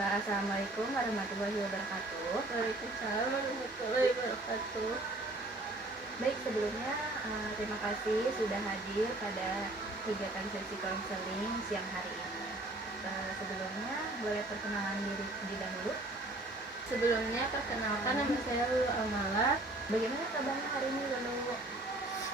Assalamualaikum warahmatullahi wabarakatuh. Waalaikumsalam warahmatullahi wabarakatuh. Baik, sebelumnya terima kasih sudah hadir pada kegiatan sesi konseling siang hari ini. Sebelumnya boleh perkenalan diri dahulu. Sebelumnya perkenalkan, nama saya Lulu Amala. Bagaimana kabarnya hari ini, Lulu?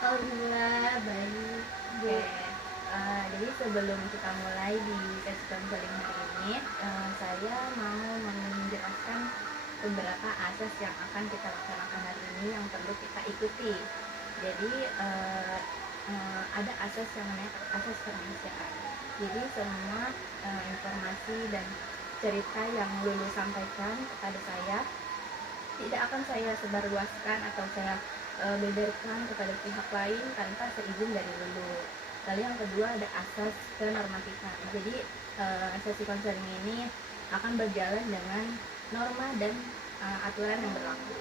Alhamdulillah baik. Oke. Jadi sebelum kita mulai di sesi konseling hari ini, saya mau menjelaskan beberapa asas yang akan kita laksanakan hari ini yang perlu kita ikuti. Jadi ada asas yang namanya asas kemanusiaan. Jadi semua informasi dan cerita yang Lulu sampaikan kepada saya tidak akan saya sebarluaskan atau saya beberkan kepada pihak lain tanpa seizin dari Lulu. Lalu yang kedua ada asas kenormatifan. Jadi sesi konseling ini akan berjalan dengan norma dan aturan yang berlaku.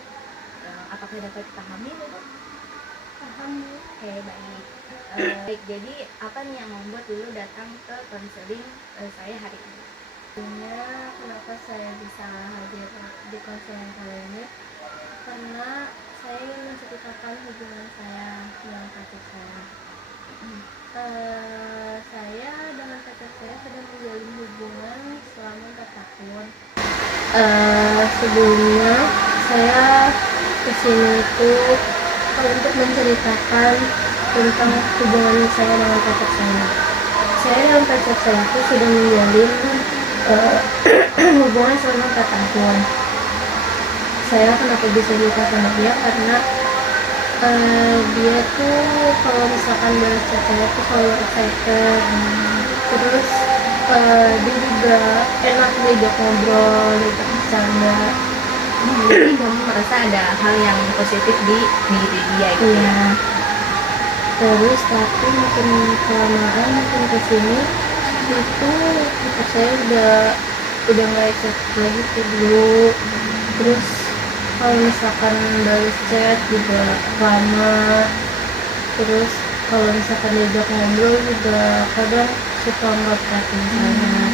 Apakah dapat dipahami, Lulu? Paham. Oke, baik. Baik, jadi apa nih yang membuat Lulu datang ke konseling saya hari ini? Sebenarnya kenapa saya bisa hadir di konseling kali ini? Karena saya ingin menceritakan hubungan saya dengan pacar saya. Saya dengan pacar saya sudah menjalin hubungan selama 4 tahun. Sebelumnya saya kesini itu untuk menceritakan tentang hubungan saya dengan pacar saya. Saya dan pacar saya itu sudah menjalin hubungan selama 4 tahun. Saya kenapa bisa nikah sama dia karena dia tuh kalau misalkan balas chat saya tuh selalu excited. Terus dia juga enak diajak ngobrol, diajak bercanda. Jadi kamu merasa ada hal yang positif di diri dia gitu ya? Iya. Terus tapi makin kelamaan makin kesini itu pacar saya udah nggak excited lagi kayak dulu. Terus kalau misalkan balas chat juga lama. Terus kalau misalkan diajak ngobrol juga kadang suka nggak perhatiin saya.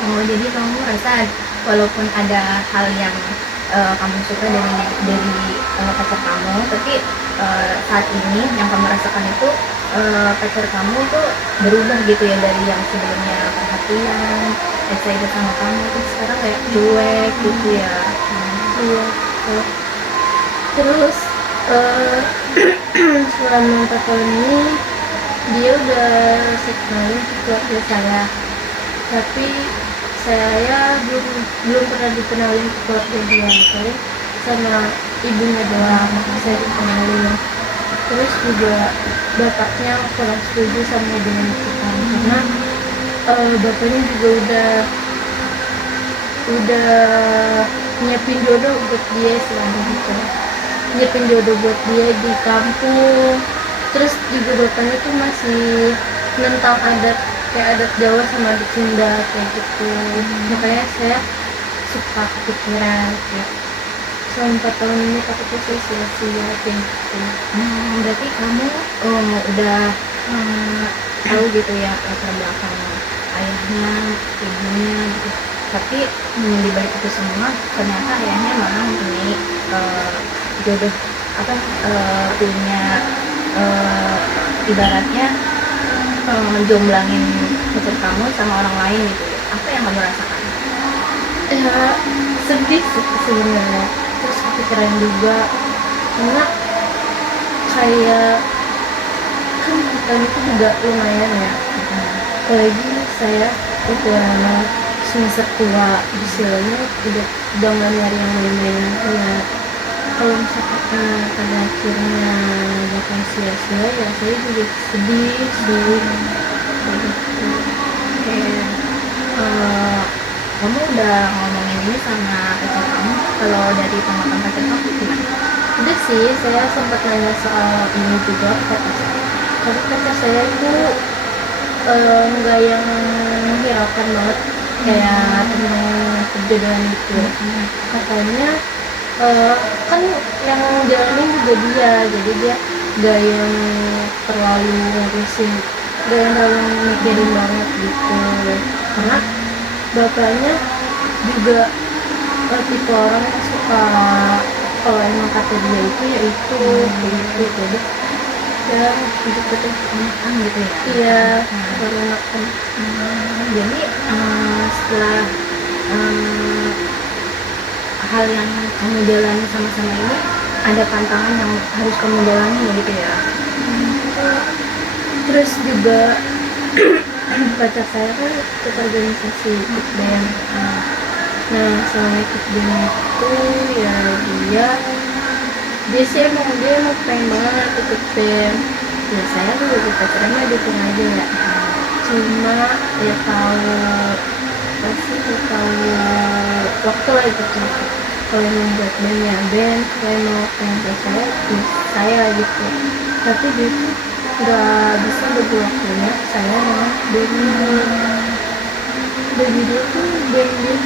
Oh, jadi kamu merasa walaupun ada hal yang kamu suka dari pacar kamu, tapi saat ini yang kamu rasakan itu pacar kamu tuh berubah gitu ya, dari yang sebelumnya perhatian, excited sama kamu, terus sekarang kayak cuek gitu ya. Iya. Terus selama 4 tahun ini dia udah sekali keluarga saya, tapi saya belum pernah dikenalin ke keluarga dia, paling sama ibunya doang saya dikenalin. Terus juga bapaknya kurang setuju sama hubungan kita karena bapaknya juga udah nyiapin jodoh buat dia selama gitu, nyiapin jodoh buat dia di kampung. Terus juga bapaknya tuh masih nentang adat kayak adat Jawa sama adat Sunda kayak gitu. Makanya saya suka kepikiran kayak selama 4 tahun ini takutnya saya sia-sia kayak gitu. Berarti kamu udah tahu gitu ya latar belakang ayahnya, ibunya gitu. Tapi di balik itu semua ternyata ayahnya malah mempunyai jodoh punya ibaratnya menjomblangin pacar kamu sama orang lain gitu ya. Apa yang kamu rasakan? Ya sedih sih sebenarnya, terus kepikiran juga karena kayak kan kita itu juga lumayan ya, apalagi saya udah semester tua, istilahnya udah nggak nyari yang lumayan ya. Kalau misalkan pada akhirnya bakal sia-sia ya saya juga sedih sih kayak gitu. Oke. Kamu udah ngomongin ini sama pacar kamu? Kalau dari tanggapan pacar kamu gimana? Udah sih, saya sempat nanya soal ini juga ke pacar saya. Tapi pacar saya itu nggak yang menghiraukan banget kayak tentang perjodohan itu. Katanya kan yang jalanin juga dia, jadi dia nggak yang terlalu ngurusin, nggak yang terlalu mikirin banget gitu. Karena bapaknya juga tipe orang yang suka, kalau emang kata dia itu ya itu begitu, jadi ya begitu deh. Enakan gitu ya. Iya, Nah, baru makan. jadi setelah eh, hal yang kamu jalani sama-sama ini, ada tantangan yang harus kamu jalani gitu ya. Terus juga pacar saya kan ikut organisasi, ikut band. Nah selama ikut band itu ya dia sih emang pengen banget ikut band. Ya saya tuh di pacarnya mah dukung aja ya. Cuma ya tahu pasti tahu waktu lah gitu. Kalau yang buat band ya band, kalau mau pengen buat saya ya saya gitu. Tapi dia tuh nggak bisa bagi waktunya saya dengan band. Bagi dia tuh band dia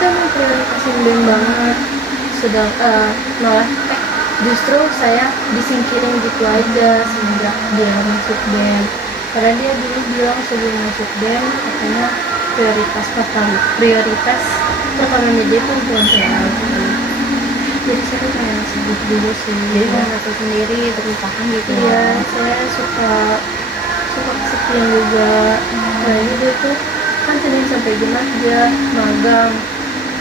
tuh emang prioritasin band banget. Sedang malah justru saya disingkirin gitu aja semenjak dia masuk band, karena dia dulu bilang sebelum masuk band katanya prioritas pertamanya dia tuh bukan saya gitu. Jadi saya tuh kayak sedih dulu sih, Jadi mau ngatur sendiri, terlupakan gitu iya ya. saya suka kesepian juga. Nah ini dia tuh kan Senin sampai Jumat dia magang,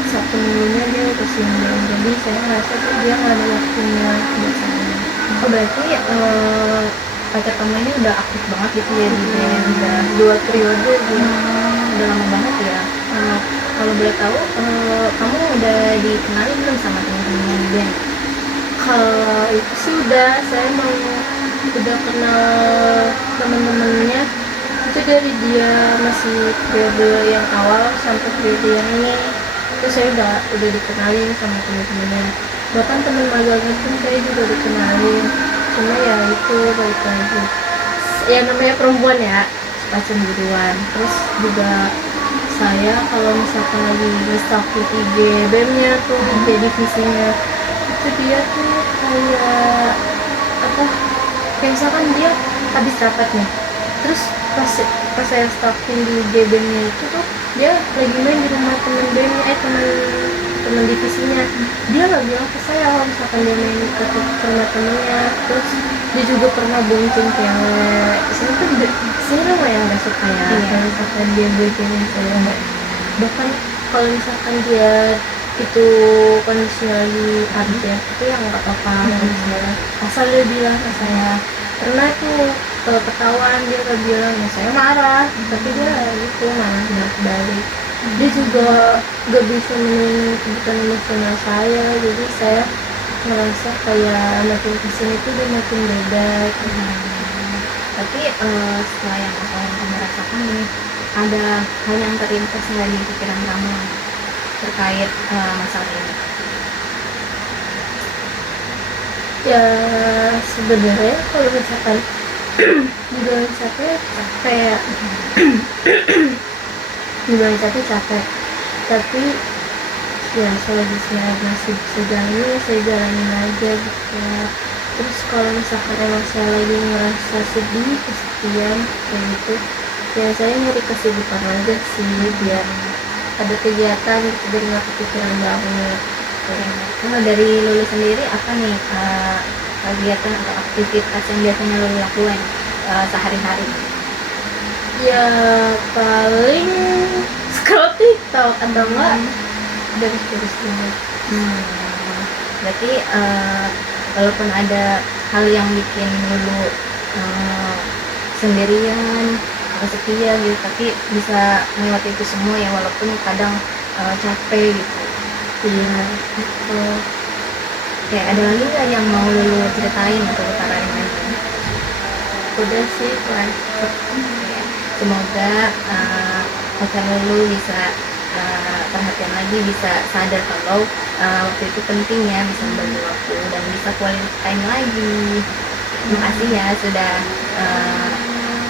Sabtu minggunya dia kesini, jadi saya ngerasa tuh dia nggak ada waktunya buat saya. Oh berarti pacar kamu ini udah aktif banget gitu ya di band, udah 2 periode gitu. Udah lama banget ya. Kalau boleh tahu, kamu udah dikenalin belum sama teman-teman di band? Kalau itu sih udah, saya mau udah kenal teman-temannya itu dari dia masih periode yang awal sampai periode yang ini. Itu saya udah dikenalin sama teman-temannya, bahkan teman magangnya pun saya juga dikenalin. Cuma ya itu balik lagi ya namanya perempuan ya suka cemburuan. Terus juga saya kalau misalkan lagi nge-stalking IG BEM-nya tuh IG divisinya, itu dia tuh kayak apa, kayak misalkan dia habis rapat nih, terus pas saya stalking di IG BEM-nya itu tuh dia lagi main di rumah temen BEM-nya, temen divisinya. Dia nggak bilang ke saya kalau misalkan dia main ke rumah temennya. Terus dia juga pernah bonceng cewek. Saya tuh saya lumayan nggak suka ya kalau misalkan dia boncengin cewek. Bahkan kalau misalkan dia itu kondisinya lagi habis ya, itu yang nggak apa-apa. Misalnya asal dia bilang ke saya. Pernah tuh ketahuan dia nggak bilang, ya saya marah. Tapi dia itu malah nggak balik. Dia juga gak bisa memenuhi kebutuhan emosional saya, jadi saya ngerasa kayak makin kesini tuh dia makin beda. Tapi setelah yang apa yang kamu rasakan ini, ada hal yang terlintas nggak di pikiran kamu terkait masalah ini? Ya sebenarnya kalau misalkan dibilang capek ya. Dibilang capek, tapi ya selagi saya masih bisa jalani, saya jalanin aja gitu. Terus kalau misalkan emang saya lagi ngerasa sedih, kesepian kayak gitu, ya saya nyari kesibukan aja sih biar ada kegiatan gitu, biar nggak kepikiran banget. Kalau dari Lulu sendiri apa nih kegiatan atau aktivitas yang biasanya Lulu lakukan sehari-hari? Ya paling scroll TikTok atau enggak beres-beres rumah. Berarti walaupun ada hal yang bikin Lulu sendirian, kesepian gitu, tapi bisa melewati itu semua ya, walaupun kadang capek gitu. Iya gitu. Kayak ada lagi nggak yang mau Lulu ceritain atau utarain lagi? Udah sih kan. Semoga pacar Lulu bisa perhatian lagi, bisa sadar kalau waktu itu penting ya, bisa membagi waktu dan bisa quality time lagi. Terima kasih ya sudah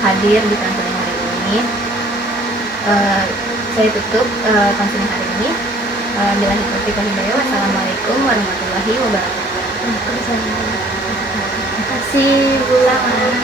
hadir di konseling hari ini. Saya tutup konseling hari ini. Billahi taufiq wal hidayah. Wassalamualaikum warahmatullahi wabarakatuh. Terima kasih Bu Lama.